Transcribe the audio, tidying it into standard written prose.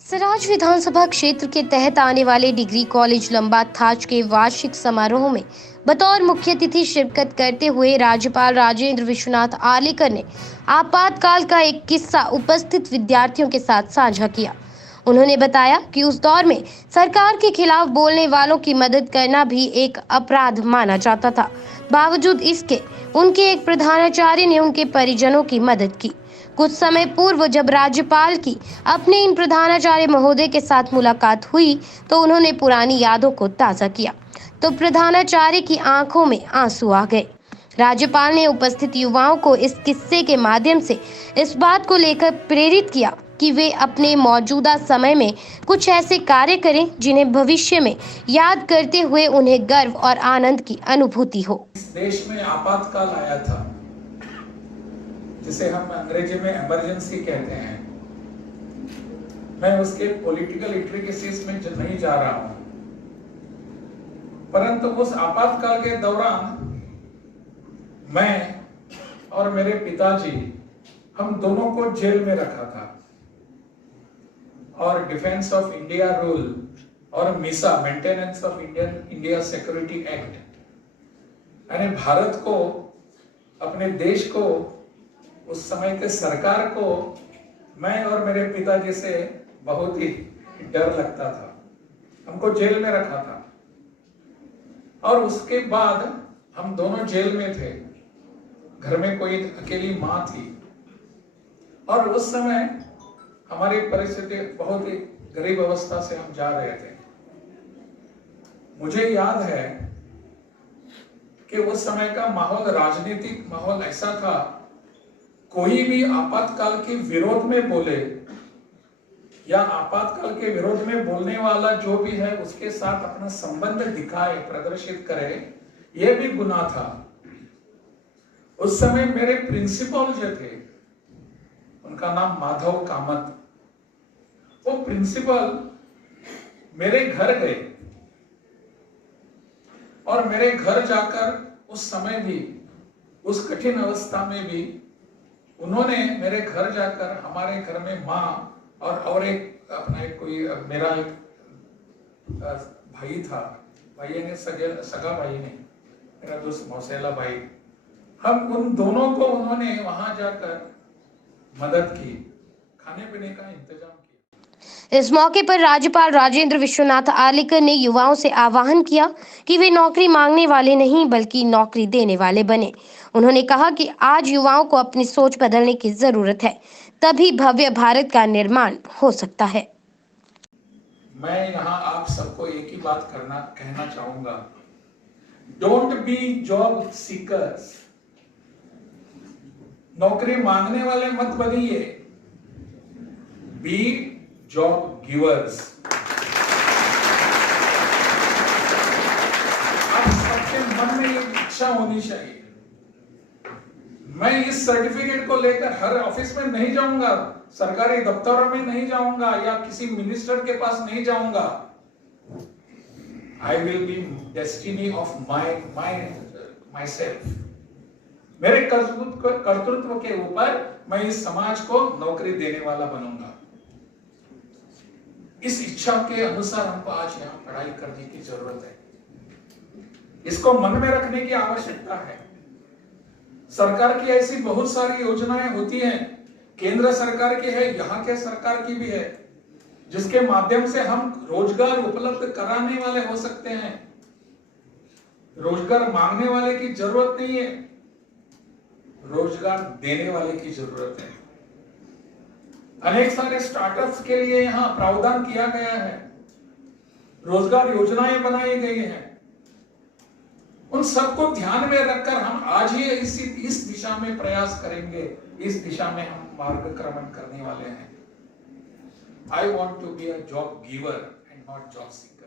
सराज विधानसभा क्षेत्र के तहत आने वाले डिग्री कॉलेज लंबा थाच के वार्षिक समारोह में बतौर मुख्य अतिथि शिरकत करते हुए राज्यपाल राजेंद्र विश्वनाथ आर्लेकर ने आपातकाल का एक किस्सा उपस्थित विद्यार्थियों के साथ साझा किया। उन्होंने बताया कि उस दौर में सरकार के खिलाफ बोलने वालों की मदद करना भी एक अपराध माना जाता था। बावजूद इसके उनके एक प्रधानाचार्य ने उनके परिजनों की मदद की। कुछ समय पूर्व जब राज्यपाल की अपने इन प्रधानाचार्य महोदय के साथ मुलाकात हुई तो उन्होंने पुरानी यादों को ताज़ा किया तो प्रधानाचार्य की आंखों में आंसू आ गए। राज्यपाल ने उपस्थित युवाओं को इस किस्से के माध्यम से इस बात को लेकर प्रेरित किया कि वे अपने मौजूदा समय में कुछ ऐसे कार्य करें जिन्हें भविष्य में याद करते हुए उन्हें गर्व और आनंद की अनुभूति हो। इस देश में आपातकाल आया था जिसे हम अंग्रेजी में इमरजेंसी कहते हैं। मैं उसके पॉलिटिकल इंट्रिकेसीज में नहीं जा रहा हूं, परंतु उस आपातकाल के दौरान मैं और मेरे पिताजी हम दोनों को जेल में रखा था और डिफेंस ऑफ इंडिया रूल और मिसा maintenance of India security act यानी भारत को, अपने देश को, उस समय के सरकार को मैं और मेरे पिताजी से बहुत ही डर लगता था। हमको जेल में रखा था और उसके बाद हम दोनों जेल में थे। घर में कोई अकेली माँ थी और उस समय हमारी परिस्थिति बहुत ही गरीब अवस्था से हम जा रहे थे। मुझे याद है कि उस समय का माहौल, राजनीतिक माहौल ऐसा था, कोई भी आपातकाल के विरोध में बोले या आपातकाल के विरोध में बोलने वाला जो भी है उसके साथ अपना संबंध दिखाए, प्रदर्शित करे, यह भी गुनाह था। उस समय मेरे प्रिंसिपल जो थे, उनका नाम माधव कामत, वो प्रिंसिपल मेरे घर गए और मेरे घर जाकर उस समय भी, उस कठिन अवस्था में भी उन्होंने मेरे घर जाकर, हमारे घर में माँ और एक अपना एक कोई मेरा एक भाई था, भाई ने सगा भाई ने, मेरा दोस्त मौसेला भाई, हम उन दोनों को उन्होंने वहां जाकर मदद की, खाने पीने का इंतजाम किया। इस मौके पर राज्यपाल राजेंद्र विश्वनाथ आर्लेकर ने युवाओं से आह्वान किया कि वे नौकरी मांगने वाले नहीं बल्कि नौकरी देने वाले बने। उन्होंने कहा कि आज युवाओं को अपनी सोच बदलने की जरूरत है, तभी भव्य भारत का निर्माण हो सकता है। मैं यहाँ आप सबको एक ही बात कहना चाहूंगा, डोंट बी जॉब सीकर्स। नौकरी मांगने वाले मत बनिए, बी जॉब गिवर्स। आप सबके मन में एक इच्छा होनी चाहिए। मैं इस सर्टिफिकेट को लेकर हर ऑफिस में नहीं जाऊंगा, सरकारी दफ्तरों में नहीं जाऊंगा या किसी मिनिस्टर के पास नहीं जाऊंगा। I will be destiny of my self. मेरे कर्तृत्व के ऊपर मैं इस समाज को नौकरी देने वाला बनूंगा। इस इच्छा के अनुसार हमको आज यहाँ पढ़ाई करने की जरूरत है। इसको मन में रखने की आवश्यकता है। सरकार की ऐसी बहुत सारी योजनाएं होती हैं, केंद्र सरकार की है, यहाँ के सरकार की भी है, जिसके माध्यम से हम रोजगार उपलब्ध कराने वाले हो सकते हैं। रोजगार मांगने वाले की जरूरत नहीं है, रोजगार देने वाले की जरूरत है। अनेक सारे स्टार्टअप्स के लिए यहाँ प्रावधान किया गया है, रोजगार योजनाएं बनाई गई हैं। उन सबको ध्यान में रखकर हम आज ही इस दिशा में प्रयास करेंगे, इस दिशा में हम मार्गक्रमण करने वाले हैं। I want to be a job giver and not job seeker.